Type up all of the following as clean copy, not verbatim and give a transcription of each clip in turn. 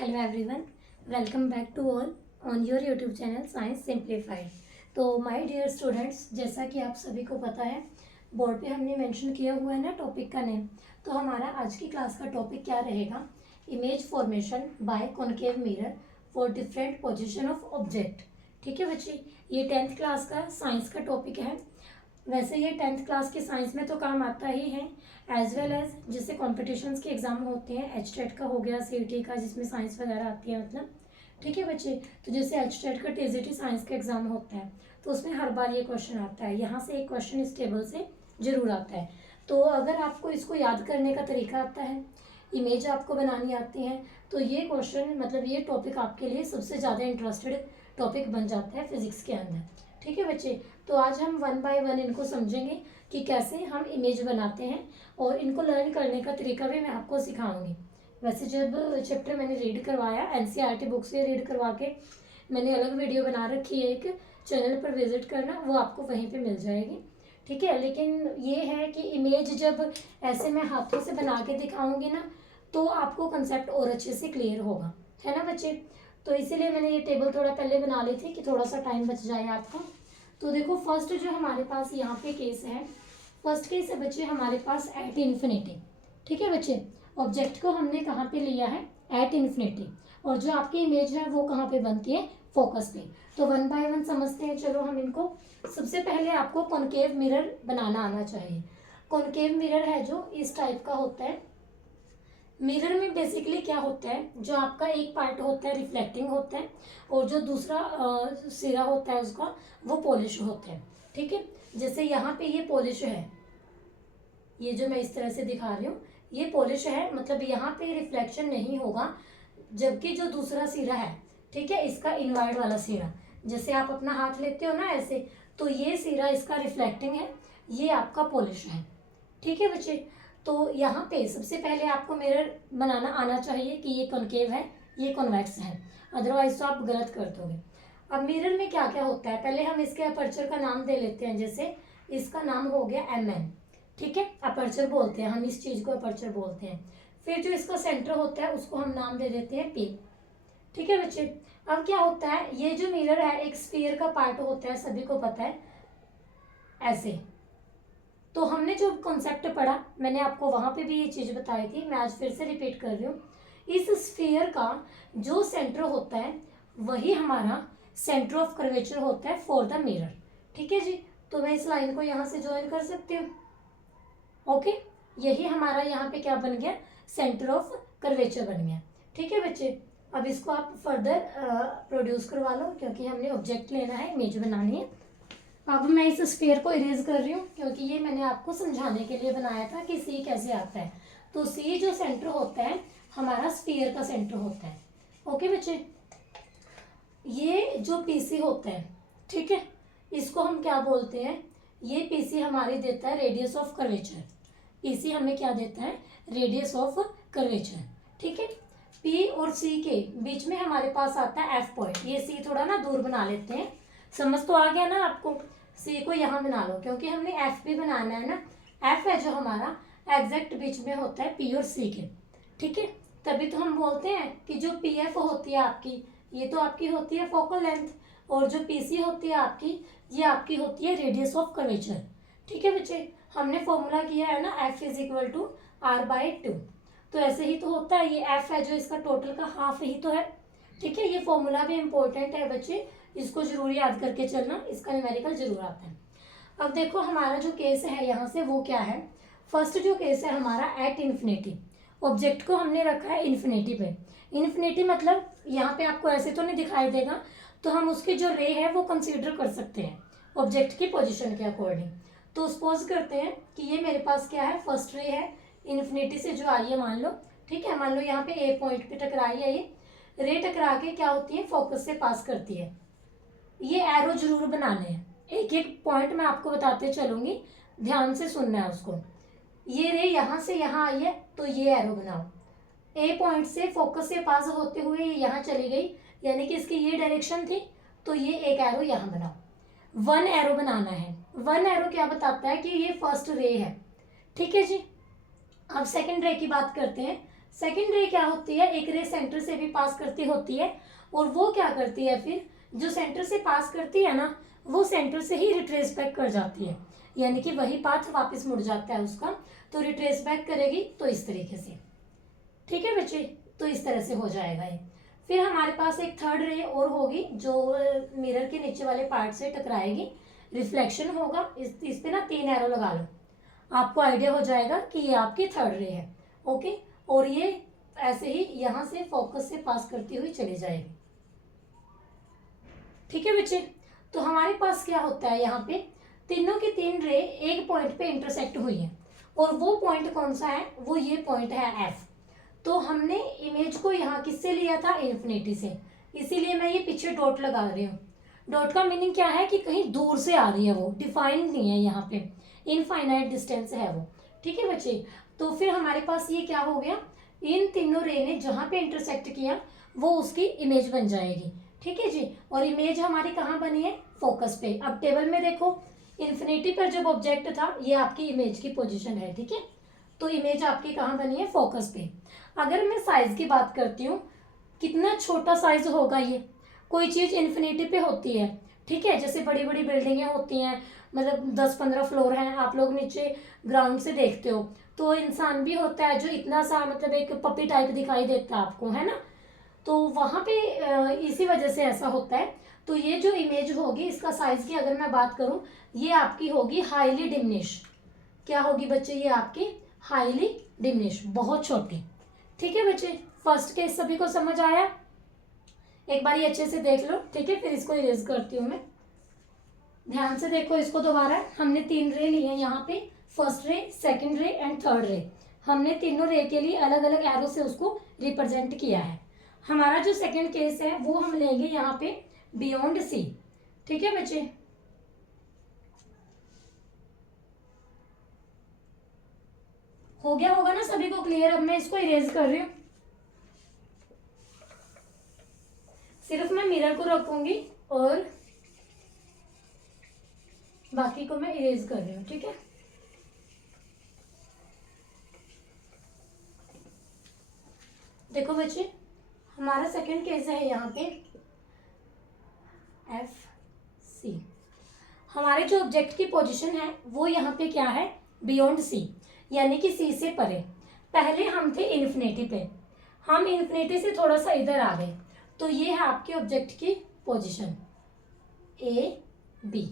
Hello everyone, welcome back to all on your YouTube channel science simplified. तो my dear students, जैसा कि आप सभी को पता है बोर्ड पे हमने मेंशन किया हुआ है ना टॉपिक का नेम। तो हमारा आज की क्लास का टॉपिक क्या रहेगा? Image formation by concave mirror for different position of object. ठीक है बच्चे, ये 10th क्लास का साइंस का टॉपिक है। वैसे ये 10th क्लास के साइंस में तो काम आता ही है, एज वेल एज जिससे कॉम्पिटिशन्स के एग्जाम होते हैं। एचटेट का हो गया, सीईटी का जिसमें साइंस वगैरह आती है मतलब। ठीक है बच्चे, तो जैसे एचटेट का टीजीटी साइंस का एग्जाम होता है तो उसमें हर बार ये क्वेश्चन आता है। यहाँ से एक क्वेश्चन इस टेबल से जरूर आता है। तो अगर आपको इसको याद करने का तरीका आता है, इमेज आपको बनानी आती है, तो ये क्वेश्चन मतलब ये टॉपिक आपके लिए सबसे ज़्यादा इंटरेस्टेड टॉपिक बन जाता है फिजिक्स के अंदर। ठीक है बच्चे, तो आज हम वन बाय वन इनको समझेंगे कि कैसे हम इमेज बनाते हैं, और इनको लर्न करने का तरीका भी मैं आपको सिखाऊंगी। वैसे जब चैप्टर मैंने रीड करवाया एनसीईआरटी बुक से रीड करवा के मैंने अलग वीडियो बना रखी है, एक चैनल पर विजिट करना, वो आपको वहीं पे मिल जाएगी। ठीक है, लेकिन ये है कि इमेज जब ऐसे मैं हाथों से बना के दिखाऊंगी ना, तो आपको कंसेप्ट और अच्छे से क्लियर होगा, है ना बच्चे। तो इसीलिए मैंने ये टेबल थोड़ा पहले बना ली थी कि थोड़ा सा टाइम बच जाए आपका। तो देखो फर्स्ट जो हमारे पास यहाँ पे केस है, फर्स्ट केस है बच्चे हमारे पास एट इन्फिनिटी। ठीक है बच्चे, ऑब्जेक्ट को हमने कहाँ पे लिया है? At infinity. और जो आपकी इमेज है वो कहाँ पे बनती है? फोकस पे। तो वन बाय वन समझते हैं, चलो हम इनको। सबसे पहले आपको कॉनकेव मिरर बनाना आना चाहिए। कॉनकेव मिरर है जो इस टाइप का होता है। मिरर में बेसिकली क्या होता है, जो आपका एक पार्ट होता है रिफ्लेक्टिंग होता है, और जो दूसरा सिरा होता है उसका वो पॉलिश होता है। ठीक है, जैसे यहाँ पे ये पॉलिश है, ये जो मैं इस तरह से दिखा रही हूँ ये पॉलिश है, मतलब यहाँ पे रिफ्लेक्शन नहीं होगा। जबकि जो दूसरा सिरा है, ठीक है, इसका इनवर्ड वाला सिरा, जैसे आप अपना हाथ लेते हो ना ऐसे, तो ये सिरा इसका रिफ्लेक्टिंग है, ये आपका पॉलिश है। ठीक है बच्चे, तो यहाँ पे सबसे पहले आपको मिरर बनाना आना चाहिए कि ये कॉनकेव है, ये कॉन्वेक्स है, अदरवाइज तो आप गलत कर दोगे। अब मिरर में क्या क्या होता है, पहले हम इसके अपर्चर का नाम दे लेते हैं। जैसे इसका नाम हो गया MN। ठीक है, अपर्चर बोलते हैं हम, इस चीज को अपर्चर बोलते हैं। फिर जो इसका सेंटर होता है उसको हम नाम दे देते हैं P। ठीक है बच्चे, अब क्या होता है, ये जो मिरर है एक स्फीयर का पार्ट होता है, सभी को पता है ऐसे। तो हमने जो कॉन्सेप्ट पढ़ा मैंने आपको वहां पे भी ये चीज बताई थी, मैं आज फिर से रिपीट कर रही हूँ। इस स्फीयर का जो सेंटर होता है वही हमारा सेंटर ऑफ कर्वेचर होता है फॉर द मिरर। ठीक है जी, तो मैं इस लाइन को यहाँ से ज्वाइन कर सकती हूँ। ओके, यही हमारा यहाँ पे क्या बन गया? सेंटर ऑफ कर्वेचर बन गया। ठीक है बच्चे, अब इसको आप फर्दर प्रोड्यूस करवा लो, क्योंकि हमने ऑब्जेक्ट लेना है, इमेज बनानी है। अब मैं इस स्फीयर को इरेज कर रही हूँ, क्योंकि ये मैंने आपको समझाने के लिए बनाया था कि सी कैसे आता है। तो सी जो सेंटर होता है हमारा स्फीयर का सेंटर होता है। ओके बच्चे, ये जो पीसी होता है, ठीक है, इसको हम क्या बोलते हैं? ये पीसी हमारी देता है रेडियस ऑफ कर्वेचर। पीसी हमें क्या देता है? Radius of curvature. ठीक है, पी और सी के बीच में हमारे पास आता है एफ पॉइंट। ये सी थोड़ा ना दूर बना लेते हैं, समझ तो आ गया ना आपको? सी को यहाँ बना लो, क्योंकि हमने एफ भी बनाना है ना। एफ है जो हमारा एग्जैक्ट बीच में होता है पी और सी के। ठीक है, तभी तो हम बोलते हैं कि जो पी एफ होती है आपकी, ये तो आपकी होती है फोकल लेंथ, और जो पीसी होती है आपकी, ये आपकी होती है रेडियस ऑफ कर्वेचर। ठीक है बच्चे, हमने फॉर्मूला किया है ना, F is equal to R/2। तो ऐसे ही तो होता है, ये एफ है जो इसका टोटल का हाफ ही तो है। ठीक है, ये फॉर्मूला भी इंपॉर्टेंट है बच्चे, इसको जरूर याद करके चलना, इसका न्यूमेरिकल जरूर आता है। अब देखो हमारा जो केस है यहाँ से वो क्या है? फर्स्ट जो केस है हमारा एट इन्फिनिटी। ऑब्जेक्ट को हमने रखा है इन्फिनिटी पे। इन्फिनिटी मतलब यहाँ पे आपको ऐसे तो नहीं दिखाई देगा, तो हम उसकी जो रे है वो कंसीडर कर सकते हैं ऑब्जेक्ट की पोजीशन के अकॉर्डिंग। तो सपोज करते हैं कि ये मेरे पास क्या है? फर्स्ट रे है, इन्फिनिटी से जो आई है मान लो। ठीक है, मान लो यहाँ पे ए पॉइंट पे टकराई है, ये रे टकरा के क्या होती है? फोकस से पास करती है। ये एरो जरूर बनाने हैं, एक एक पॉइंट मैं आपको बताते चलूंगी, ध्यान से सुनना है उसको। ये रे यहाँ से यहाँ आई है, तो ये एरो बनाओ। ए पॉइंट से फोकस से पास होते हुए ये यहाँ चली गई, यानी कि इसकी ये डायरेक्शन थी, तो ये एक एरो यहाँ बनाओ। वन एरो बनाना है। वन एरो क्या बताता है कि ये फर्स्ट रे है। ठीक है जी, अब सेकंड रे की बात करते हैं। सेकेंड रे क्या होती है, एक रे सेंटर से भी पास करती होती है, और वो क्या करती है, फिर जो सेंटर से पास करती है ना, वो सेंटर से ही रिट्रेस बैक कर जाती है, यानी कि वही पाथ वापस मुड़ जाता है उसका। तो रिट्रेस बैक करेगी तो इस तरीके से, ठीक है बच्चे, तो इस तरह से हो जाएगा ये। फिर हमारे पास एक थर्ड रे और होगी जो मिरर के नीचे वाले पार्ट से टकराएगी, रिफ्लेक्शन होगा। इस पे ना 3 एरो लगा लो, आपको आइडिया हो जाएगा कि ये आपकी थर्ड रे है। ओके, और ये ऐसे ही यहाँ से फोकस से पास करती हुई चली जाएगी, ठीक है बच्चे। तो हमारे पास क्या होता है, यहाँ पे तीनों की 3 रे एक पॉइंट पे इंटरसेक्ट हुई है, और वो पॉइंट कौन सा है, वो ये पॉइंट है एफ। तो हमने इमेज को यहाँ किससे लिया था, इन्फिनिटी से, इसीलिए मैं ये पीछे डॉट लगा रही हूँ। डॉट का मीनिंग क्या है कि कहीं दूर से आ रही है, वो डिफाइंड नहीं है, यहाँ पे इनफाइनाइट डिस्टेंस है वो, ठीक है बच्चे। तो फिर हमारे पास ये क्या हो गया, इन तीनों रे ने जहाँ पे इंटरसेक्ट किया वो उसकी इमेज बन जाएगी, ठीक है जी। और इमेज हमारी कहाँ बनी है, फोकस पे। अब टेबल में देखो, इन्फिनिटी पर जब ऑब्जेक्ट था, ये आपकी इमेज की पोजीशन है, ठीक है। तो इमेज आपकी कहाँ बनी है, फोकस पे। अगर मैं साइज की बात करती हूँ, कितना छोटा साइज होगा ये, कोई चीज़ इन्फिनिटी पे होती है, ठीक है, जैसे बड़ी बड़ी बिल्डिंगें होती हैं, मतलब 10-15 फ्लोर हैं, आप लोग नीचे ग्राउंड से देखते हो, तो इंसान भी होता है जो इतना सा, मतलब एक पपी टाइप दिखाई देता है आपको, है ना। तो वहाँ पे इसी वजह से ऐसा होता है। तो ये जो इमेज होगी, इसका साइज की अगर मैं बात करूँ, ये आपकी होगी हाईली डिमिनिश। क्या होगी बच्चे, ये आपकी हाईली डिमिनिश, बहुत छोटी, ठीक है बच्चे। फर्स्ट केस सभी को समझ आया, एक बार ये अच्छे से देख लो, ठीक है। फिर इसको इरेज करती हूँ मैं, ध्यान से देखो इसको दोबारा। हमने 3 रे लिए हैं यहाँ पे, फर्स्ट रे, सेकंड रे एंड थर्ड रे। हमने तीनों रे के लिए अलग अलग एरो से उसको रिप्रेजेंट किया है। हमारा जो सेकंड केस है वो हम लेंगे यहाँ पे बियॉन्ड सी, ठीक है बच्चे। हो गया होगा ना सभी को क्लियर। अब मैं इसको इरेज कर रही हूँ, सिर्फ मैं मिरर को रखूंगी और बाकी को मैं इरेज कर रही हूँ, ठीक है। देखो बच्चे, हमारा सेकंड केस है यहाँ पे एफ सी। हमारे जो ऑब्जेक्ट की पोजीशन है वो यहाँ पे क्या है, बियॉन्ड सी, यानी कि सी से परे। पहले हम थे इन्फिनिटी पे, हम इन्फिनिटी से थोड़ा सा इधर आ गए, तो ये है आपके ऑब्जेक्ट की पोजीशन ए बी।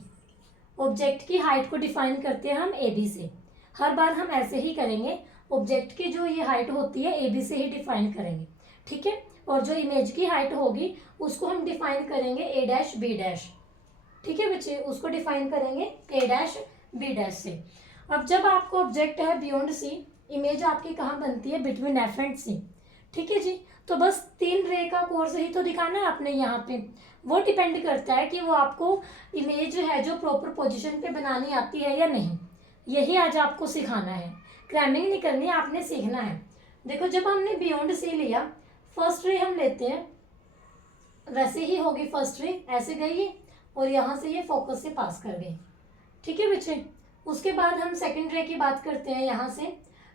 ऑब्जेक्ट की हाइट को डिफाइन करते हैं हम ए बी से, हर बार हम ऐसे ही करेंगे। ऑब्जेक्ट की जो ये हाइट होती है ए बी से ही डिफाइन करेंगे, ठीक है। और जो इमेज की हाइट होगी उसको हम डिफाइन करेंगे ए डैश बी डैश, ठीक है बच्चे, उसको डिफाइन करेंगे ए डैश बी डैश से। अब जब आपको ऑब्जेक्ट है बियॉन्ड सी, इमेज आपकी कहाँ बनती है, बिटवीन एफ एंड सी, ठीक है जी। तो बस 3 रे का कोर्स ही तो दिखाना है आपने यहाँ पे, वो डिपेंड करता है कि वो आपको इमेज है जो प्रॉपर पोजीशन पे बनानी आती है या नहीं, यही आज आपको सिखाना है। क्रैमिंग नहीं करनी, आपने सीखना है। देखो, जब हमने बियॉन्ड सी लिया, फर्स्ट रे हम लेते हैं, वैसे ही होगी फर्स्ट रे, ऐसे गई है और यहाँ से ये फोकस से पास कर गई, ठीक है बच्चे। उसके बाद हम सेकंड रे की बात करते हैं। यहाँ से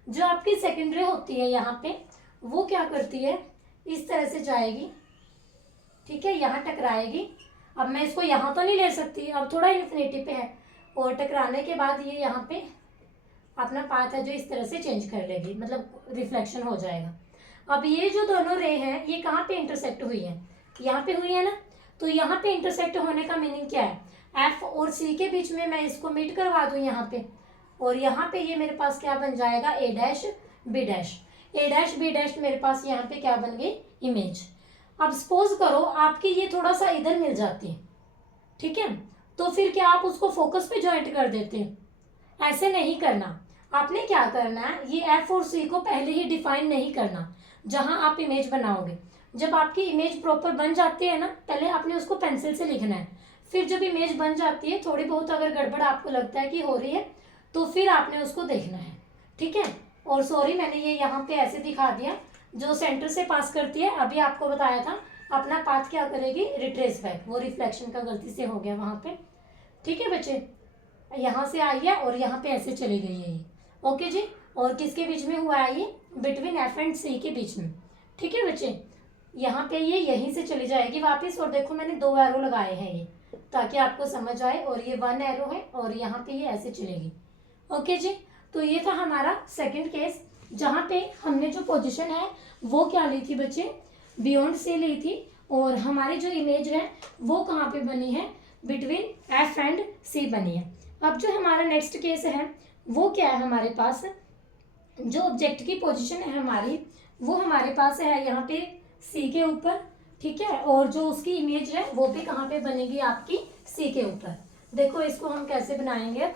जो आपकी सेकंड रे होती है यहाँ पे, वो क्या करती है, इस तरह से जाएगी, ठीक है, यहाँ टकराएगी। अब मैं इसको यहाँ तो नहीं ले सकती, अब थोड़ा इन्फिनिटी पे है, और टकराने के बाद ये यहाँ पे अपना पाथ है जो इस तरह से चेंज कर लेगी, मतलब रिफ्लेक्शन हो जाएगा। अब ये जो दोनों रे हैं ये कहाँ पे इंटरसेक्ट हुई है, यहाँ पे हुई है ना। तो यहाँ पे इंटरसेक्ट होने का मीनिंग क्या है, एफ और सी के बीच में मैं इसको मीट करवा दूँ यहाँ पे, और यहाँ पे ये मेरे पास क्या बन जाएगा, ए डैश बी डैश। ए डैश बी डैश मेरे पास यहाँ पे क्या बन गई, इमेज। अब सपोज करो आपकी ये थोड़ा सा इधर मिल जाती है, ठीक है, तो फिर क्या आप उसको फोकस पे ज्वाइंट कर देते हैं, ऐसे नहीं करना। आपने क्या करना है, ये एफ और सी को पहले ही डिफाइन नहीं करना जहां आप इमेज बनाओगे। जब आपकी इमेज प्रॉपर बन जाती है ना, पहले आपने उसको पेंसिल से लिखना है, फिर जब इमेज बन जाती है, थोड़ी बहुत अगर गड़बड़ आपको लगता है कि हो रही है, तो फिर आपने उसको देखना है, ठीक है। और सॉरी, मैंने ये यहाँ पे ऐसे दिखा दिया, जो सेंटर से पास करती है, अभी आपको बताया था, अपना पाथ क्या करेगी, रिट्रेस बैक, वो रिफ्लेक्शन का गलती से हो गया वहाँ पे, ठीक है बच्चे। यहाँ से आई है और यहाँ पे ऐसे चली गई है ये, ओके जी। और किसके बीच में हुआ है, ये बिटवीन एफ एंड सी के बीच में। ठीक है बच्चे, यहाँ पे ये यहीं से चली जाएगी वापस, और देखो मैंने 2 एरो लगाए हैं ये, ताकि आपको समझ आए, और ये 1 एरो है, और यहाँ पे ये ऐसे चलेगी। ओके जी, तो ये था हमारा सेकंड केस, जहाँ पे हमने जो पोजीशन है वो क्या ली थी बच्चे, बियॉन्ड सी ली थी, और हमारी जो इमेज है वो कहाँ पे बनी है, बिटवीन एफ एंड सी बनी है। अब जो हमारा नेक्स्ट केस है वो क्या है, हमारे पास जो ऑब्जेक्ट की पोजीशन है हमारी, वो हमारे पास है यहाँ पे सी के ऊपर। ठीक है, और जो उसकी इमेज है वो भी कहाँ पे बनेगी, आपकी सी के ऊपर। देखो इसको हम कैसे बनाएंगे।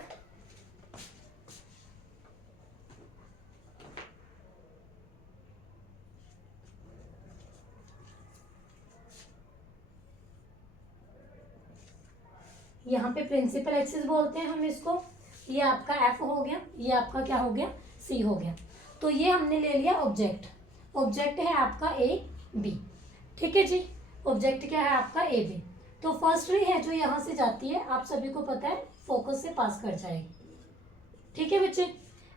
यहाँ पे प्रिंसिपल एक्सिस बोलते हैं हम इसको, ये आपका एफ हो गया, ये आपका क्या हो गया, सी हो गया। तो ये हमने ले लिया ऑब्जेक्ट, ऑब्जेक्ट है आपका ए बी। ठीक है जी, ऑब्जेक्ट क्या है आपका ए बी। तो फर्स्ट रे है जो यहाँ से जाती है, आप सभी को पता है फोकस से पास कर जाएगी। ठीक है बच्चे,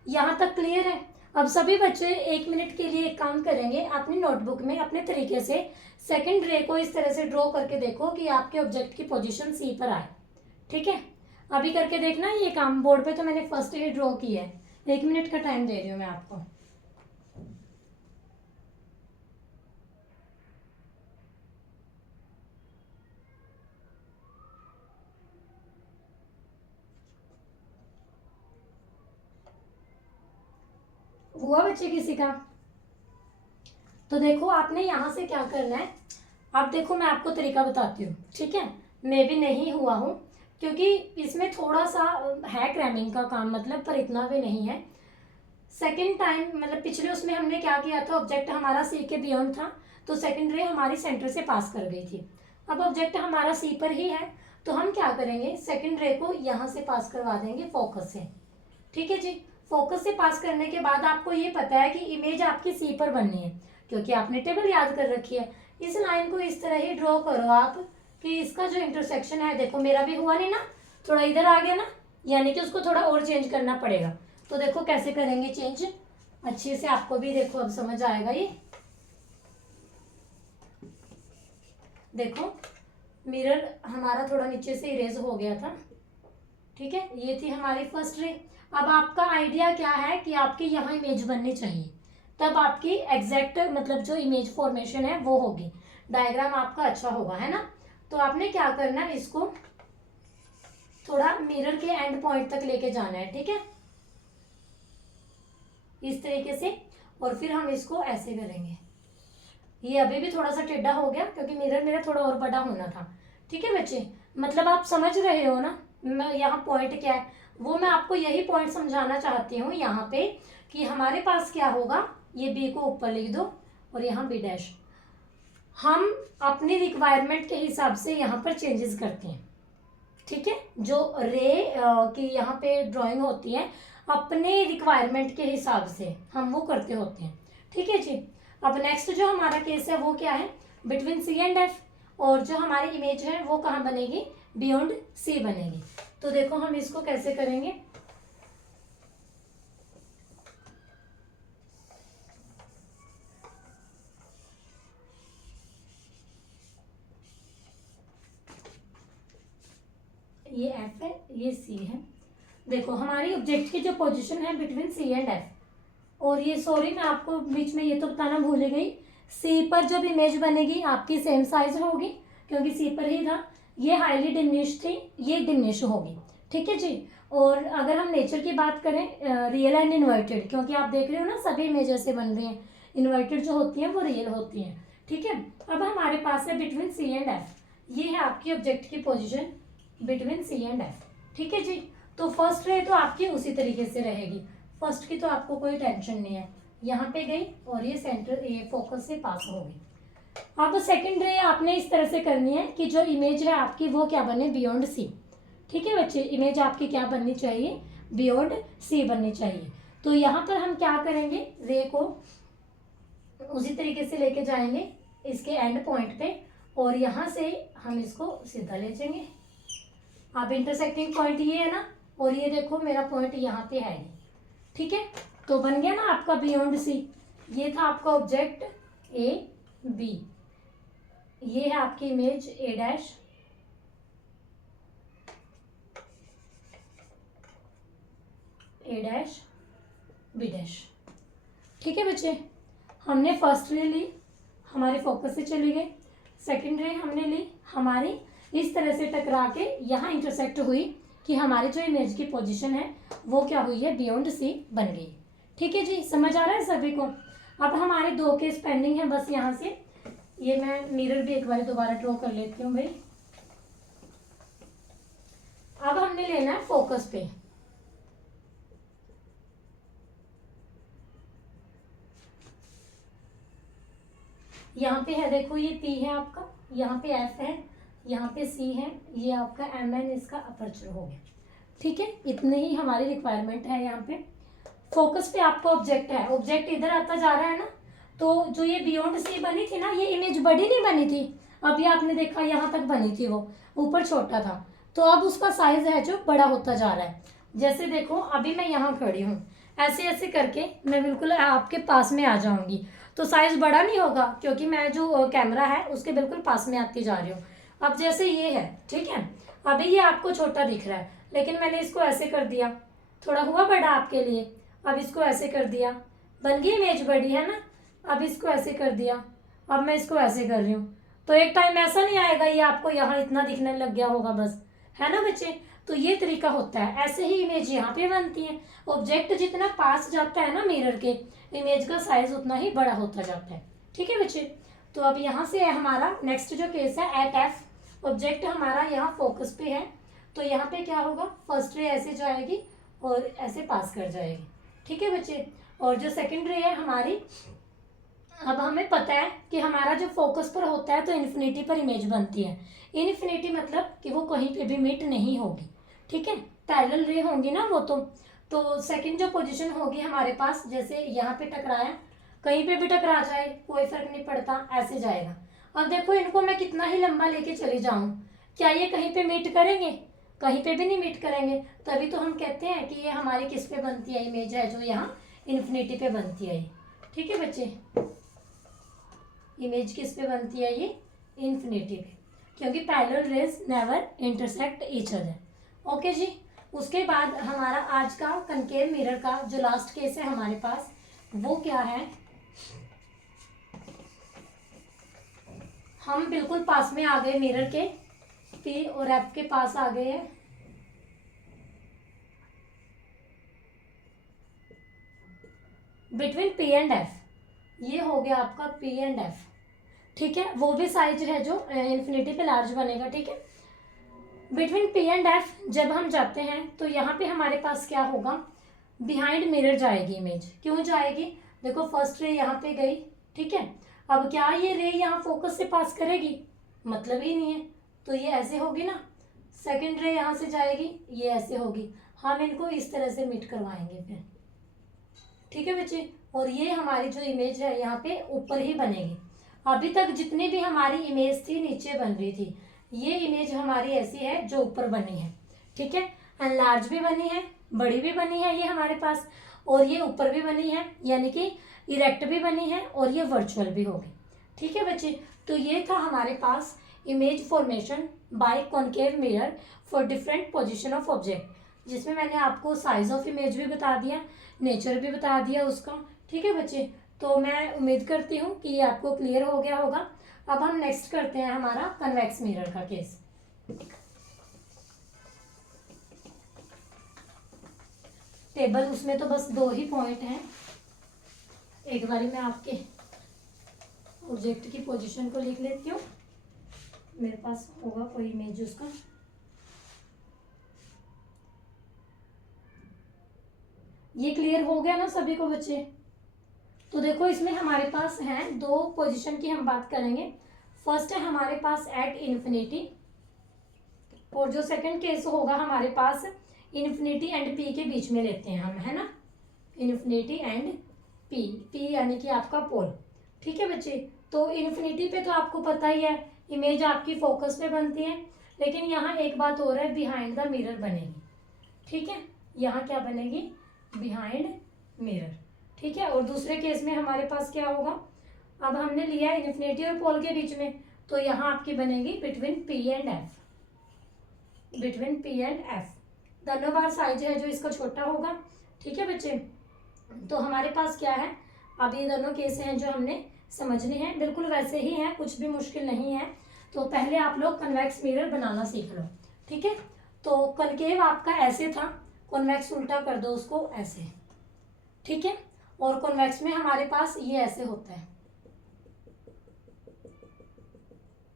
यहाँ तक क्लियर है। अब सभी बच्चे 1 मिनट के लिए एक काम करेंगे, अपनी नोटबुक में अपने तरीके से सेकंड रे को इस तरह से ड्रॉ करके देखो कि आपके ऑब्जेक्ट की पोजीशन सी पर आए। ठीक है, अभी करके देखना ये काम। बोर्ड पे तो मैंने फर्स्ट ही ड्रॉ किया है, 1 मिनट का टाइम दे रही हूँ मैं आपको। हुआ बच्चे किसी का? तो देखो आपने यहाँ से क्या करना है, अब देखो मैं आपको तरीका बताती हूँ। ठीक है, मैं भी नहीं हुआ हूँ, क्योंकि इसमें थोड़ा सा है क्रैमिंग का काम, मतलब पर इतना भी नहीं है। सेकंड टाइम मतलब पिछले उसमें हमने क्या किया था, ऑब्जेक्ट हमारा सी के बियॉन्ड था, तो सेकंड रे हमारी सेंटर से पास कर गई थी। अब ऑब्जेक्ट हमारा सी पर ही है, तो हम क्या करेंगे, सेकंड रे को यहाँ से पास करवा देंगे फोकस से। ठीक है जी, फोकस से पास करने के बाद आपको ये पता है कि इमेज आपकी सी पर बननी है, क्योंकि आपने टेबल याद कर रखी है। इस लाइन को इस तरह ही ड्रॉ करो आप कि इसका जो इंटरसेक्शन है, देखो मेरा भी हुआ नहीं ना, थोड़ा इधर आ गया ना, यानी कि उसको थोड़ा और चेंज करना पड़ेगा। तो देखो कैसे करेंगे चेंज, अच्छे से आपको भी देखो अब समझ आएगा ये। देखो मिरर हमारा थोड़ा नीचे से इरेज हो गया था। ठीक है, ये थी हमारी फर्स्ट रे। अब आपका आइडिया क्या है कि आपकी यहाँ इमेज बननी चाहिए, तब आपकी एग्जैक्ट मतलब जो इमेज फॉर्मेशन है वो होगी, डायग्राम आपका अच्छा होगा, है ना। तो आपने क्या करना है, इसको थोड़ा मिरर के एंड पॉइंट तक लेके जाना है। ठीक है, इस तरीके से, और फिर हम इसको ऐसे करेंगे। ये अभी भी थोड़ा सा टेढ़ा हो गया क्योंकि मिरर मेरा थोड़ा और बड़ा होना था। ठीक है बच्चे, मतलब आप समझ रहे हो ना, मैं यहाँ पॉइंट क्या है वो मैं आपको यही पॉइंट समझाना चाहती हूँ यहाँ पे, कि हमारे पास क्या होगा, ये बी को ऊपर लिख दो और यहाँ बी डैश। हम अपनी रिक्वायरमेंट के हिसाब से यहाँ पर चेंजेस करते हैं। ठीक है, जो रे की यहाँ पे ड्राइंग होती है अपने रिक्वायरमेंट के हिसाब से हम वो करते होते हैं। ठीक है जी, अब नेक्स्ट जो हमारा केस है वो क्या है, बिटवीन सी एंड एफ, और जो हमारी इमेज है वो कहाँ बनेगी, बियॉन्ड सी बनेगी। तो देखो हम इसको कैसे करेंगे, ये एफ है ये सी है। देखो हमारी ऑब्जेक्ट की जो पोजीशन है बिटवीन सी एंड एफ, और ये सॉरी मैं आपको बीच में ये तो बताना भूल गई, सी पर जब इमेज बनेगी आपकी सेम साइज होगी, क्योंकि सी पर ही था। ये हाईली डिमिनिश थी, ये डिमिनिश होगी। ठीक है जी, और अगर हम नेचर की बात करें, रियल एंड इन्वर्टेड, क्योंकि आप देख रहे हो ना सभी इमेज ऐसे बन रही हैं, इन्वर्टेड जो होती हैं वो रियल होती हैं। ठीक है, अब हमारे पास है बिटवीन सी एंड एफ, ये है आपकी ऑब्जेक्ट की position between C and F. ठीक है जी, तो फर्स्ट रे तो आपकी उसी तरीके से रहेगी, फर्स्ट की तो आपको कोई टेंशन नहीं है, यहाँ पे गई और ये सेंटर ये फोकस से पास हो गई। अब सेकंड रे आपने इस तरह से करनी है कि जो इमेज है आपकी वो क्या बने, बियॉन्ड सी। ठीक है बच्चे, इमेज आपकी क्या बननी चाहिए, बियॉन्ड सी बननी चाहिए। तो यहाँ पर हम क्या करेंगे, रे को उसी तरीके से लेके जाएंगे इसके एंड पॉइंट पे, और यहाँ से हम इसको सीधा ले जाएंगे। अब इंटरसेक्टिंग पॉइंट ये है ना, और ये देखो मेरा पॉइंट यहाँ पे है। ठीक है, तो बन गया ना आपका बियॉन्ड सी। ये था आपका ऑब्जेक्ट ए बी, ये है आपकी image A dash, A dash B dash. ठीक है बच्चे, हमने फर्स्ट रे ली, हमारे फोकस से चली गई। सेकंड रे हमने ली, हमारी इस तरह से टकरा के यहाँ इंटरसेक्ट हुई कि हमारे जो इमेज की पोजीशन है वो क्या हुई है, बियॉन्ड सी बन गई। ठीक है जी, समझ आ रहा है सभी को। अब हमारे 2 केस पेंडिंग है बस यहाँ से। ये मैं मिरर भी एक बार दोबारा ड्रॉ कर लेती हूँ भाई। अब हमने लेना है फोकस पे। यहाँ पे है देखो, ये P है आपका, यहाँ पे F है, यहाँ पे C है, ये आपका MN इसका अपर्चर हो गया। ठीक है, इतने ही हमारी रिक्वायरमेंट है यहाँ पे। फोकस पे आपका ऑब्जेक्ट है, ऑब्जेक्ट इधर आता जा रहा है ना, तो जो ये बियॉन्ड सी बनी थी ना, ये इमेज बड़ी नहीं बनी थी, अभी आपने देखा यहाँ तक बनी थी, वो ऊपर छोटा था, तो अब उसका साइज है जो बड़ा होता जा रहा है। जैसे देखो अभी मैं यहाँ खड़ी हूँ, ऐसे ऐसे करके मैं बिल्कुल आपके पास में आ जाऊंगी, तो साइज बड़ा नहीं होगा क्योंकि मैं जो कैमरा है उसके बिल्कुल पास में आती जा रही हूँ। अब जैसे ये है, ठीक है, अभी ये आपको छोटा दिख रहा है, लेकिन मैंने इसको ऐसे कर दिया, थोड़ा हुआ बड़ा आपके लिए। अब इसको ऐसे कर दिया, बन गई इमेज बड़ी, है ना। अब इसको ऐसे कर दिया, अब मैं इसको ऐसे कर रही हूँ, तो एक टाइम ऐसा नहीं आएगा ये आपको यहाँ इतना दिखने लग गया होगा बस, है ना बच्चे। तो ये तरीका होता है, ऐसे ही इमेज यहाँ पे बनती है। ऑब्जेक्ट जितना पास जाता है ना मिरर के, इमेज का साइज उतना ही बड़ा होता जाता है। ठीक है बच्चे, तो अब यहाँ से है हमारा नेक्स्ट जो केस है एट एफ। ऑब्जेक्ट हमारा यहाँ फोकस पे है, तो यहाँ पे क्या होगा, फर्स्ट रे ऐसे जाएगी और ऐसे पास कर जाएगी। ठीक है बच्चे, और जो सेकंड रे है हमारी, अब हमें पता है कि हमारा जो फोकस पर होता है तो इन्फिनिटी पर इमेज बनती है। इन्फिनिटी मतलब कि वो कहीं पे भी मीट नहीं होगी। ठीक है, पैरेलल रे होंगी ना वो, तो सेकंड जो पोजीशन होगी हमारे पास, जैसे यहाँ पे टकराया, कहीं पे भी टकरा जाए कोई फर्क नहीं पड़ता, ऐसे जाएगा। अब देखो इनको मैं कितना ही लंबा लेके चली जाऊं, क्या ये कहीं पे मीट करेंगे, कहीं पे भी नहीं मीट करेंगे। तभी तो हम कहते हैं कि ये हमारी किस पे बनती है, इमेज है जो यहाँ इन्फिनिटी पे बनती है। ठीक है बच्चे, इमेज किस पे बनती है, ये इन्फिनिटी पे, क्योंकि parallel rays never intersect each other. Okay जी, उसके बाद हमारा आज का कनकेव मिरर का जो लास्ट केस है हमारे पास, वो क्या है, हम बिल्कुल पास में आ गए मिरर के, P और F के पास आ गए हैं। बिटवीन P एंड F, ये हो गया आपका P एंड F। ठीक है, वो भी साइज है जो इन्फिनिटी पे लार्ज बनेगा। ठीक है, बिटवीन P एंड F जब हम जाते हैं तो यहाँ पे हमारे पास क्या होगा, बिहाइंड मिरर जाएगी इमेज। क्यों जाएगी, देखो फर्स्ट रे यहाँ पे गई, ठीक है, अब क्या ये रे यहाँ फोकस से पास करेगी, मतलब ही नहीं है, तो ये ऐसे होगी ना। सेकंड रे यहाँ से जाएगी, ये ऐसे होगी, हम इनको इस तरह से मीट करवाएंगे फिर। ठीक है बच्चे, और ये हमारी जो इमेज है यहाँ पे ऊपर ही बनेगी। अभी तक जितनी भी हमारी इमेज थी नीचे बन रही थी, ये इमेज हमारी ऐसी है जो ऊपर बनी है। ठीक है, एनलार्ज भी बनी है, बड़ी भी बनी है ये हमारे पास, और ये ऊपर भी बनी है, यानी कि इरेक्ट भी बनी है, और ये वर्चुअल भी होगी। ठीक है बच्चे, तो ये था हमारे पास image formation by concave mirror for different position of object, जिसमें मैंने आपको साइज ऑफ इमेज भी बता दिया, नेचर भी बता दिया उसका। ठीक है बच्चे, तो मैं उम्मीद करती हूँ कि ये आपको क्लियर हो गया होगा। अब हम नेक्स्ट करते हैं हमारा कन्वेक्स मिरर का केस। टेबल उसमें तो बस 2 ही पॉइंट हैं, एक बारी मैं आपके ऑब्जेक्ट की पोजीशन को लिख लेती हूँ, मेरे पास होगा कोई इमेज उसका। ये क्लियर हो गया ना सभी को बच्चे। तो देखो इसमें हमारे पास हैं 2 पोजीशन की हम बात करेंगे। फर्स्ट है हमारे पास एट इन्फिनिटी, और जो सेकंड केस होगा हमारे पास इन्फिनिटी एंड P के बीच में लेते हैं हम, है ना, इन्फिनिटी एंड P यानी कि आपका पोल। ठीक है बच्चे, तो इन्फिनिटी पे तो आपको पता ही है इमेज आपकी फोकस पे बनती है, लेकिन यहाँ एक बात और है, बिहाइंड द मिरर बनेगी। ठीक है, यहाँ क्या बनेगी, बिहाइंड मिरर। ठीक है। और दूसरे केस में हमारे पास क्या होगा, अब हमने लिया है इन्फिनिटी और पोल के बीच में, तो यहाँ आपकी बनेगी between P and F, between P and F. दोनों बार साइज है जो इसका छोटा होगा। ठीक है बच्चे, तो हमारे पास क्या है, अब ये दोनों केस हैं जो हमने समझने हैं, बिल्कुल वैसे ही हैं, कुछ भी मुश्किल नहीं है। तो पहले आप लोग कन्वेक्स मिरर बनाना सीख लो। ठीक है, तो कनकेव आपका ऐसे था, कॉन्वेक्स उल्टा कर दो उसको ऐसे। ठीक है, और कॉन्वेक्स में हमारे पास ये ऐसे होता है,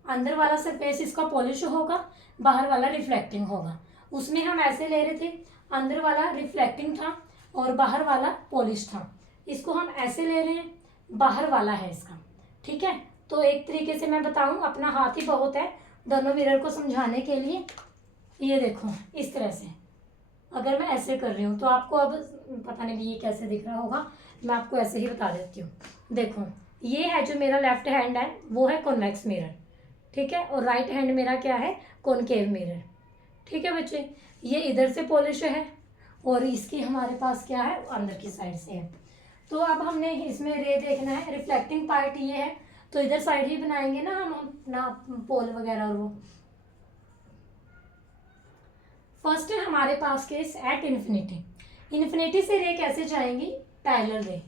अंदर वाला सरफेस इसका पॉलिश होगा, बाहर वाला रिफ्लेक्टिंग होगा। उसमें हम ऐसे ले रहे थे, अंदर वाला रिफ्लेक्टिंग था और बाहर वाला पॉलिश था। इसको हम ऐसे ले रहे हैं, बाहर वाला है इसका। ठीक है, तो एक तरीके से मैं बताऊं, अपना हाथ ही बहुत है दोनों मिरर को समझाने के लिए। ये देखो इस तरह से अगर मैं ऐसे कर रही हूँ तो आपको अब पता नहीं ये कैसे दिख रहा होगा, मैं आपको ऐसे ही बता देती हूँ। देखो ये है जो मेरा लेफ्ट हैंड है वो है कॉन्वेक्स मिरर। ठीक है, और राइट हैंड मेरा क्या है, कॉनकेव मिरर। ठीक है बच्चे, ये इधर से पॉलिश है और इसकी हमारे पास क्या है, अंदर की साइड से है। तो अब हमने इसमें रे देखना है, रिफ्लेक्टिंग पार्ट ये है, तो इधर साइड ही बनाएंगे ना हम अपना पोल वगैरह। और वो फर्स्ट है हमारे पास केस एट इन्फिनिटी। इन्फिनिटी से रे कैसे जाएंगी, पैरेलल रे।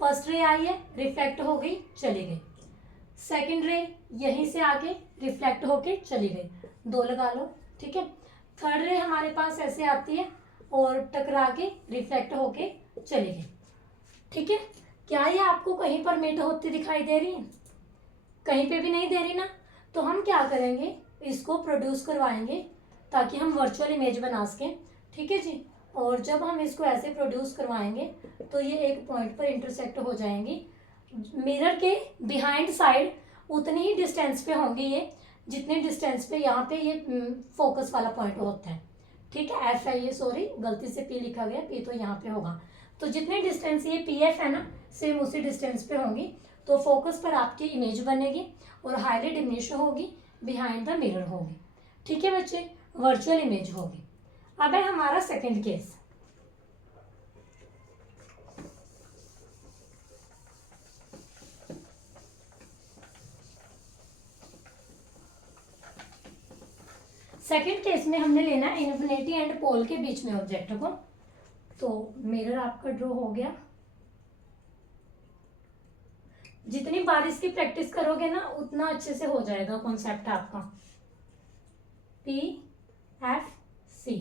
फर्स्ट रे आई है, रिफ्लेक्ट हो गई, चली गई। सेकंड रे यहीं से आके रिफ्लेक्ट होके चली गई, दो लगा लो। ठीक है, थर्ड रे हमारे पास ऐसे आती है और टकरा के रिफ्लेक्ट होके चली गई। ठीक है, क्या ये आपको कहीं पर मेट होती दिखाई दे रही है, कहीं पे भी नहीं दे रही ना। तो हम क्या करेंगे, इसको प्रोड्यूस करवाएंगे ताकि हम वर्चुअल इमेज बना सकें। ठीक है जी, और जब हम इसको ऐसे प्रोड्यूस करवाएंगे तो ये एक पॉइंट पर इंटरसेक्ट हो जाएंगी। मिरर के बिहाइंड साइड उतनी ही डिस्टेंस पे होंगी ये, जितने डिस्टेंस पे यहाँ पे ये फोकस वाला पॉइंट होता है। ठीक है, एफ है ये, सॉरी गलती से पी लिखा गया, पी तो यहाँ पे होगा। तो जितने डिस्टेंस ये पी एफ है ना, सेम उसी डिस्टेंस पे होंगी। तो फोकस पर आपकी इमेज बनेगी और हाईली डिमिनिश होगी, बिहाइंड द मिरर होगी। ठीक है बच्चे, वर्चुअल इमेज होगी। अब है हमारा सेकंड केस। सेकंड केस में हमने लेना है इन्फिनिटी एंड पोल के बीच में ऑब्जेक्ट को। तो मिरर आपका ड्रॉ हो गया। जितनी बार इसकी प्रैक्टिस करोगे ना उतना अच्छे से हो जाएगा कॉन्सेप्ट आपका। पी एफ सी,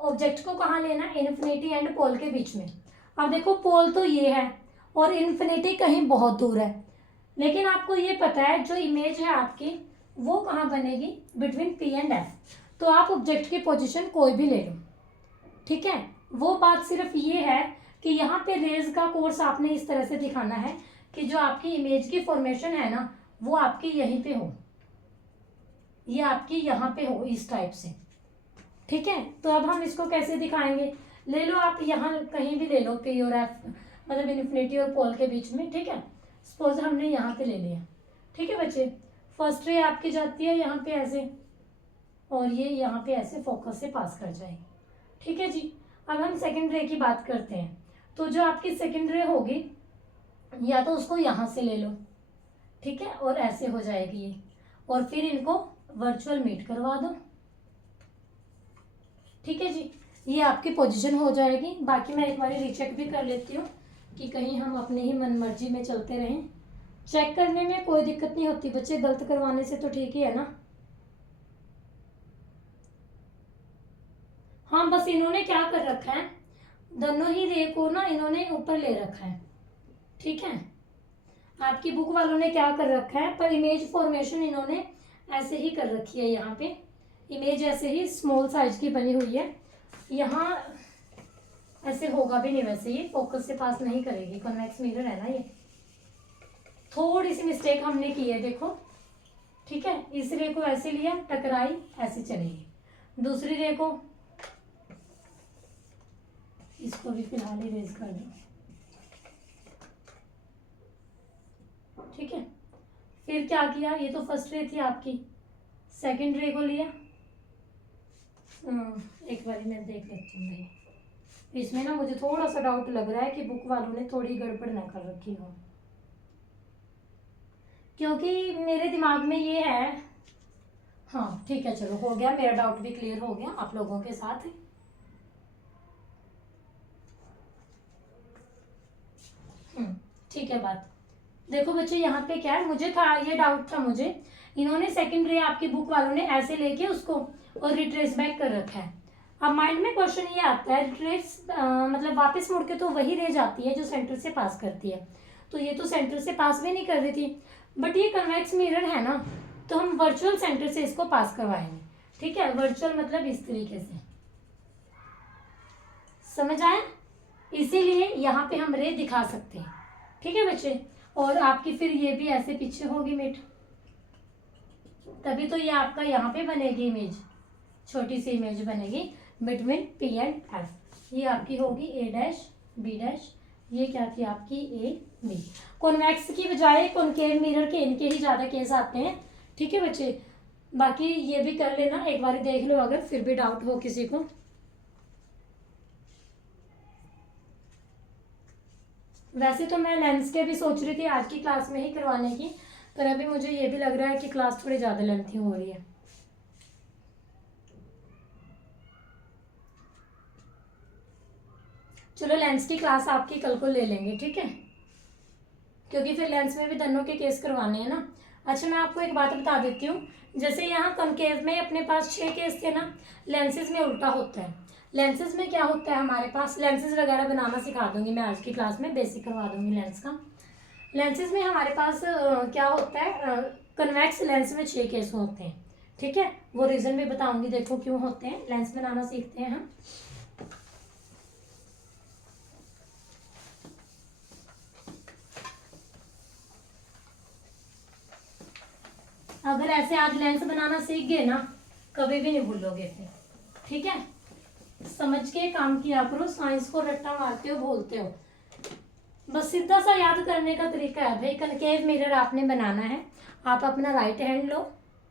ऑब्जेक्ट को कहाँ लेना है, इन्फिनिटी एंड पोल के बीच में। अब देखो पोल तो ये है और इन्फिनिटी कहीं बहुत दूर है, लेकिन आपको ये पता है जो इमेज है आपकी वो कहाँ बनेगी, बिटवीन पी एंड एफ। तो आप ऑब्जेक्ट की पोजीशन कोई भी ले लो। ठीक है, वो बात सिर्फ ये है कि यहाँ पे रेज का कोर्स आपने इस तरह से दिखाना है कि जो आपकी इमेज की फॉर्मेशन है ना वो आपकी यहीं पे हो, ये आपकी यहाँ पे हो इस टाइप से। ठीक है, तो अब हम इसको कैसे दिखाएंगे, ले लो आप यहाँ कहीं भी ले लो, पी और एफ मतलब इन्फिनिटी और पोल के बीच में। ठीक है, सपोज हमने यहाँ पे ले लिया। ठीक है बच्चे, फर्स्ट रे आपकी जाती है यहाँ पे ऐसे और ये यहाँ पे ऐसे फोकस से पास कर जाएगी। ठीक है जी, अब हम सेकंड रे की बात करते हैं। तो जो आपकी सेकंड रे होगी या तो उसको यहाँ से ले लो, ठीक है, और ऐसे हो जाएगी ये, और फिर इनको वर्चुअल मीट करवा दो। ठीक है जी, ये आपकी पोजीशन हो जाएगी। बाकी मैं एक बार रीचेक भी कर लेती हूँ कि कहीं हम अपने ही मन मर्जी में चलते रहें। चेक करने में कोई दिक्कत नहीं होती बच्चे, गलत करवाने से तो ठीक ही है ना। हाँ, बस इन्होंने क्या कर रखा है, दोनों ही रे को ना इन्होंने ऊपर ले रखा है। ठीक है, आपकी बुक वालों ने क्या कर रखा है, पर इमेज फॉर्मेशन इन्होंने ऐसे ही कर रखी है। यहाँ पे इमेज ऐसे ही स्मॉल साइज की बनी हुई है, यहाँ ऐसे होगा भी नहीं, वैसे ये फोकस से पास नहीं करेगी, कन्वेक्स मिरर है ना ये। थोड़ी सी मिस्टेक हमने की है, देखो। ठीक है, इस रे को ऐसे लिया, टकराई, ऐसे चलेगी। दूसरी रे को, इसको भी फिलहाल इरेज कर दो। ठीक है, फिर क्या किया, ये तो फर्स्ट रे थी आपकी, सेकंड रे को लिया। एक बार मैं देख लेती हूँ भाई। इसमें ना मुझे थोड़ा सा डाउट लग रहा है कि बुक वालों ने थोड़ी गड़बड़ ना कर रखी हो, क्योंकि मेरे दिमाग में ये है। हाँ ठीक है, चलो हो गया, मेरा डाउट भी क्लियर हो गया आप लोगों के साथ। ठीक है बात। देखो बच्चे यहाँ पे क्या है, मुझे था ये डाउट था मुझे, इन्होंने सेकंड रे आपकी बुक वालों ने ऐसे लेके उसको और रिट्रेस बैक कर रखा है। अब माइंड में क्वेश्चन ये आता है, रिट्रेस मतलब वापस मुड़ के तो वही रे जाती है जो सेंटर से पास करती है, तो ये तो सेंटर से पास भी नहीं कर रही थी, बट ये कन्वेक्स मिरर है ना, तो हम वर्चुअल सेंटर से इसको पास करवाएंगे। ठीक है, वर्चुअल मतलब इस तरीके से, समझ आया? इसीलिए यहाँ पे हम रे दिखा सकते हैं। ठीक है बच्चे, और आपकी फिर ये भी ऐसे पीछे होगी मिट, तभी तो ये आपका यहाँ पे बनेगी इमेज, छोटी सी इमेज बनेगी बिटवीन पी एंड एफ। ये आपकी होगी ए डैश बी डैश, ये क्या थी आपकी ए बी। कॉन्वेक्स की बजाय कॉनकेव मिरर के इनके ही ज़्यादा केस आते हैं। ठीक है बच्चे, बाकी ये भी कर लेना, एक बार देख लो अगर फिर भी डाउट हो किसी को। वैसे तो मैं लेंस के भी सोच रही थी आज की क्लास में ही करवाने की, पर अभी मुझे ये भी लग रहा है कि क्लास थोड़ी ज़्यादा लेंथी हो रही है। चलो लेंस की क्लास आपकी कल को ले लेंगे, ठीक है, क्योंकि फिर लेंस में भी दोनों के केस करवाने हैं ना। अच्छा मैं आपको एक बात बता देती हूँ, जैसे यहाँ कॉनकेव में अपने पास 6 केस थे ना, लेंसेज में उल्टा होता है। लेंसेज में क्या होता है हमारे पास, लेंसेज वगैरह बनाना सिखा दूंगी मैं आज की क्लास में, बेसिक करवा दूंगी लेंस का। लेंसेज में हमारे पास क्या होता है, कन्वेक्स लेंस में 6 केस होते हैं। ठीक है, वो रीज़न भी बताऊंगी, देखो क्यों होते हैं। लेंस बनाना सीखते हैं हम। अगर ऐसे आज लेंस बनाना सीख गए ना, कभी भी नहीं भूलोगे फिर। ठीक है, समझ के काम किया करो, साइंस को रट्टा मारते हो बोलते हो। बस सीधा सा याद करने का तरीका है भाई, कनकेव मिरर आपने बनाना है, आप अपना राइट हैंड लो।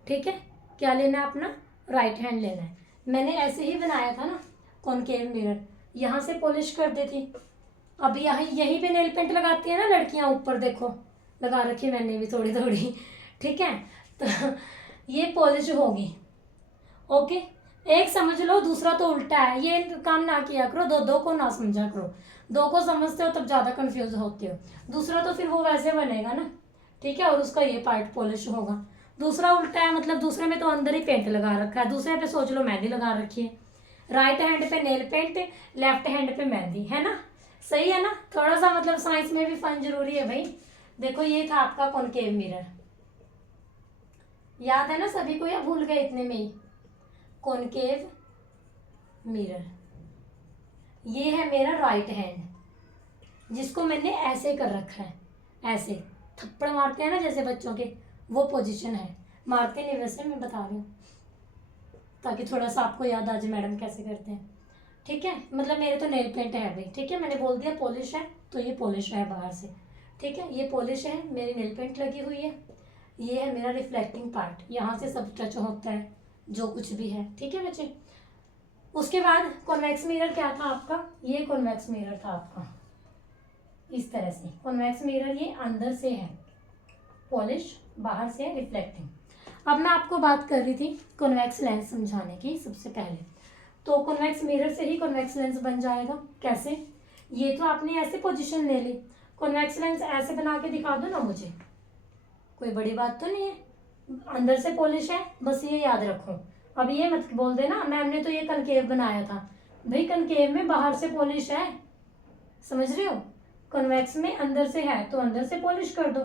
ठीक है, क्या लेना है अपना राइट हैंड लेना है। मैंने ऐसे ही बनाया था ना कॉनकेव मिरर, यहाँ से पॉलिश कर देती। अब यहाँ यहीं पे नेल पेंट लगाती है ना लड़कियाँ, ऊपर देखो लगा रखी मैंने भी थोड़ी थोड़ी। ठीक है, तो ये पॉलिश होगी। ओके, एक समझ लो, दूसरा तो उल्टा है, ये काम ना किया करो, दो दो को ना समझा करो। दो को समझते हो तब ज़्यादा कंफ्यूज होते हो, दूसरा तो फिर वो वैसे बनेगा ना। ठीक है, और उसका ये पार्ट पॉलिश होगा। दूसरा उल्टा है, मतलब दूसरे में तो अंदर ही पेंट लगा रखा है, दूसरे पे सोच लो मेहंदी लगा रखी है। राइट हैंड पे नेल पेंट, लेफ्ट हैंड पे मेहंदी, है ना, सही है ना। थोड़ा सा मतलब साइंस में भी फन जरूरी है भाई। देखो ये था आपका कॉनकेव मिरर, याद है ना सभी को, या भूल गए इतने में ही। कॉनकेव मिरर, ये है मेरा राइट हैंड, जिसको मैंने ऐसे कर रखा है, ऐसे थप्पड़ मारते हैं ना जैसे बच्चों के, वो पोजीशन है। मारते नहीं वैसे, मैं बता रही हूँ ताकि थोड़ा सा आपको याद आ जाए मैडम कैसे करते हैं। ठीक है, मतलब मेरे तो नेल पेंट है भाई। ठीक है, मैंने बोल दिया पॉलिश है, तो ये पॉलिश है बाहर से। ठीक है, ये पॉलिश है, मेरी नेल पेंट लगी हुई है। ये है मेरा रिफ्लेक्टिंग पार्ट, यहाँ से सब टच होता है जो कुछ भी है। ठीक है बच्चे, उसके बाद कॉन्वेक्स मिरर क्या था आपका, ये कॉन्वेक्स मिरर था आपका इस तरह से। कॉन्वेक्स मिरर ये अंदर से है पॉलिश, बाहर से रिफ्लेक्टिंग। अब मैं आपको बात कर रही थी कॉन्वेक्स लेंस समझाने की सबसे पहले, तो कॉन्वेक्स मिरर से ही कॉन्वेक्स लेंस बन जाएगा। कैसे, ये तो आपने ऐसे पोजीशन ले ली, कॉन्वेक्स लेंस ऐसे बना के दिखा दो ना मुझे, कोई बड़ी बात तो नहीं है, अंदर से पॉलिश है, बस ये याद रखो। अब ये मत बोल देना मैम ने तो ये कनकेव बनाया था, भाई कनकेव में बाहर से पॉलिश है, समझ रहे हो। कन्वेक्स में अंदर से है तो अंदर से पॉलिश कर दो,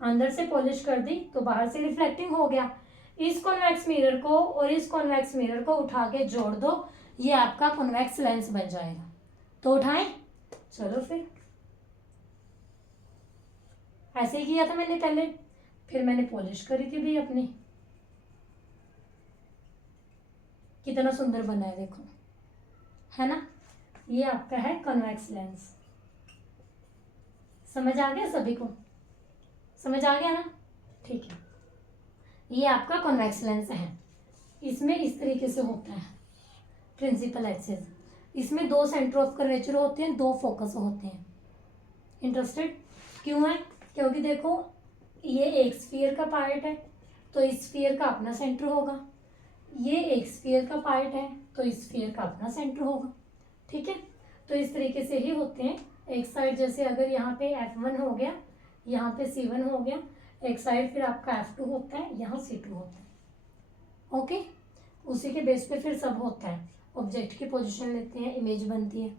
अंदर से पॉलिश कर दी तो बाहर से रिफ्लेक्टिंग हो गया। इस कॉन्वेक्स मिरर को और इस कॉन्वेक्स मिरर को उठा के जोड़ दो, ये आपका कॉन्वेक्स लेंस बन जाएगा। तो उठाएं, चलो फिर ऐसे ही किया था मैंने पहले, फिर मैंने पॉलिश करी थी भाई अपनी, कितना सुंदर बना है देखो, है ना। ये आपका है कॉन्वेक्स लेंस। समझ आ गया सभी को, समझ आ गया ना, ठीक है। ये आपका कॉन्वेक्स लेंस है, इसमें इस तरीके से होता है प्रिंसिपल एक्सिस। इसमें 2 सेंटर ऑफ कर्वेचर होते हैं, 2 फोकस होते हैं। इंटरेस्टेड क्यों है? क्योंकि देखो ये एक स्फीयर का पार्ट है तो इस स्फीयर का अपना सेंटर होगा, ये एक स्फीयर का पार्ट है तो इस स्फीयर का अपना सेंटर होगा। ठीक है, तो इस तरीके से ही होते हैं। एक साइड जैसे अगर यहाँ पे F1 हो गया, यहाँ पे C1 हो गया, एक साइड फिर आपका F2 होता है, यहाँ C2 होता है। ओके, उसी के बेस पे फिर सब होता है। ऑब्जेक्ट की पोजीशन लेते हैं, इमेज बनती है।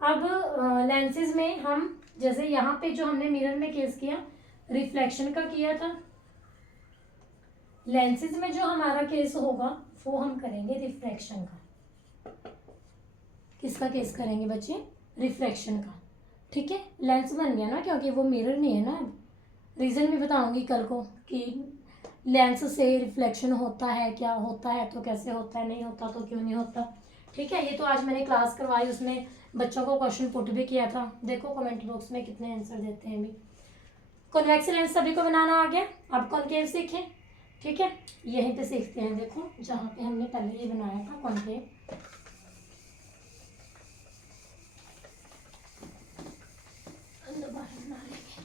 अब लेंसेज में हम जैसे यहाँ पे जो हमने मिरर में केस किया, रिफ्लेक्शन का किया था। लेंसेज में जो हमारा केस होगा वो हम करेंगे रिफ्रैक्शन का। किसका केस करेंगे बच्चे? रिफ्लेक्शन का। ठीक है, लेंस बन गया ना, क्योंकि वो मिरर नहीं है ना। रीज़न भी बताऊंगी कल को कि लेंस से रिफ्लेक्शन होता है, क्या होता है, तो कैसे होता है, नहीं होता तो क्यों नहीं होता। ठीक है, ये तो आज मैंने क्लास करवाई, उसमें बच्चों को क्वेश्चन पुट भी किया था। देखो कमेंट बॉक्स में कितने आंसर देते हैं भी। कॉन्वेक्स लेंस सभी को बनाना आ गया। अब कॉनकेव सीखें। ठीक है, यहीं पे सीखते हैं। देखो जहाँ पे हमने पहले ये बनाया था कॉनकेव, दोबारा बना लेंगे।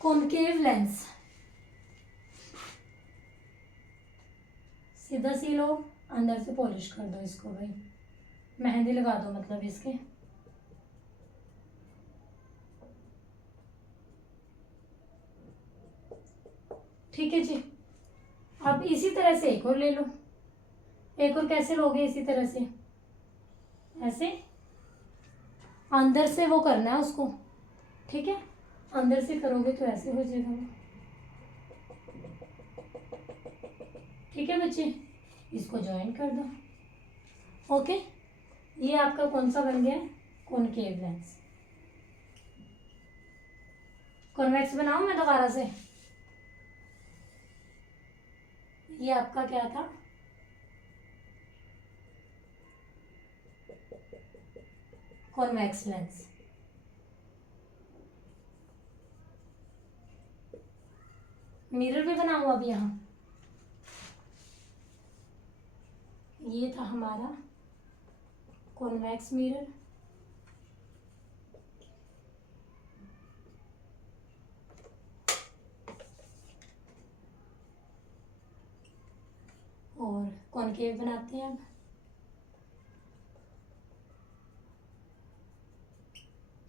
कॉनकेव लेंस सीधा सी लो, अंदर से पॉलिश कर दो इसको भाई, मेहंदी लगा दो मतलब इसके। ठीक है जी, अब इसी तरह से एक और ले लो। एक और कैसे लोगे? इसी तरह से, ऐसे अंदर से वो करना है उसको। ठीक है, अंदर से करोगे तो ऐसे हो जाएगा। ठीक है बच्चे, इसको ज्वाइन कर दो। ओके, ये आपका कौन सा बन गया? Concave lens. कॉन्वेक्स बनाऊं मैं दोबारा से? ये आपका क्या था? Convex lens. मिरर भी बनाऊं अब यहाँ। ये था हमारा कॉन्वेक्स मिरर, और कॉनकेव बनाते हैं अब।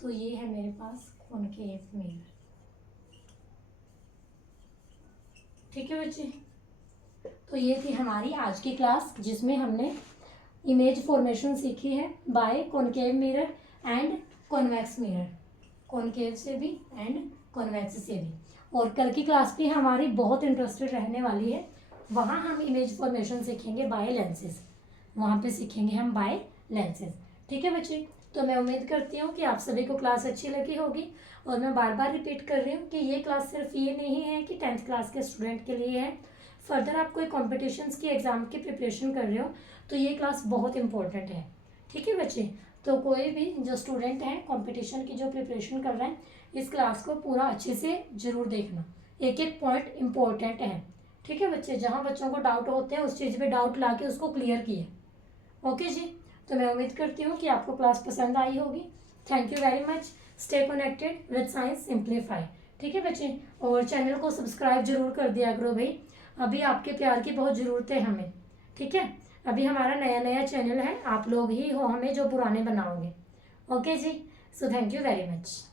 तो ये है मेरे पास कॉनकेव मिरर। ठीक है बच्चे, तो ये थी हमारी आज की क्लास, जिसमें हमने इमेज फॉर्मेशन सीखी है by concave mirror and convex mirror, concave से भी एंड कॉन्वेक्स से भी। और कल की क्लास भी हमारी बहुत इंटरेस्टेड रहने वाली है, वहाँ हम इमेज फॉर्मेशन सीखेंगे बाय लेंसेज, वहाँ पे सीखेंगे हम बाय लेंसेज। ठीक है बच्चे, तो मैं उम्मीद करती हूँ कि आप सभी को क्लास अच्छी लगी होगी। और मैं बार बार रिपीट कर रही हूँ कि ये क्लास सिर्फ ये नहीं है कि 10th क्लास के स्टूडेंट के लिए है। फर्दर आप कोई कॉम्पिटिशन्स की एग्ज़ाम की प्रिपरेशन कर रहे हो तो ये क्लास बहुत इंपॉर्टेंट है। ठीक है बच्चे, तो कोई भी जो स्टूडेंट हैं कॉम्पिटिशन की जो प्रिपरेशन कर रहे हैं, इस क्लास को पूरा अच्छे से ज़रूर देखना, एक एक पॉइंट इम्पोर्टेंट है। ठीक है बच्चे, जहाँ बच्चों को डाउट होते हैं उस चीज़ पे डाउट ला के उसको क्लियर किए। ओके जी, तो मैं उम्मीद करती हूँ कि आपको क्लास पसंद आई होगी। Thank you very much. Stay connected with science simplify. ठीक है बच्चे, और चैनल को सब्सक्राइब जरूर कर दिया करो भाई, अभी आपके प्यार की बहुत ज़रूरत है हमें। ठीक है, अभी हमारा नया नया चैनल है, आप लोग ही हो हमें जो पुराने बनाओगे। ओके जी, so thank you very much.